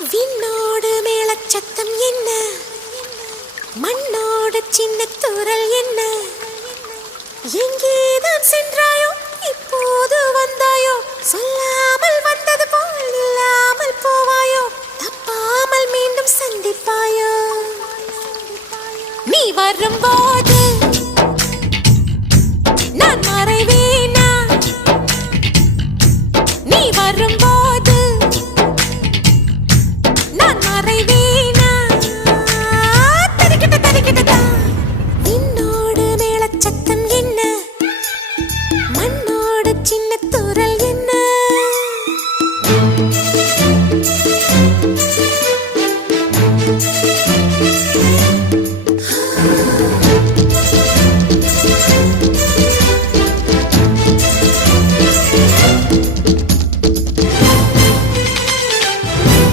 விண்ணோடு மேளச்சத்தம் என்ன, மண்ணோடு சின்ன தூரல் என்ன, எங்கேதான் சென்றாயோ இப்போது வந்தாயோ, சொல்லாமல் வந்தது போல் இல்லாமல் போவாயோ, தப்பாமல் மீண்டும் சந்திப்பாயோ, நீ வரும்போ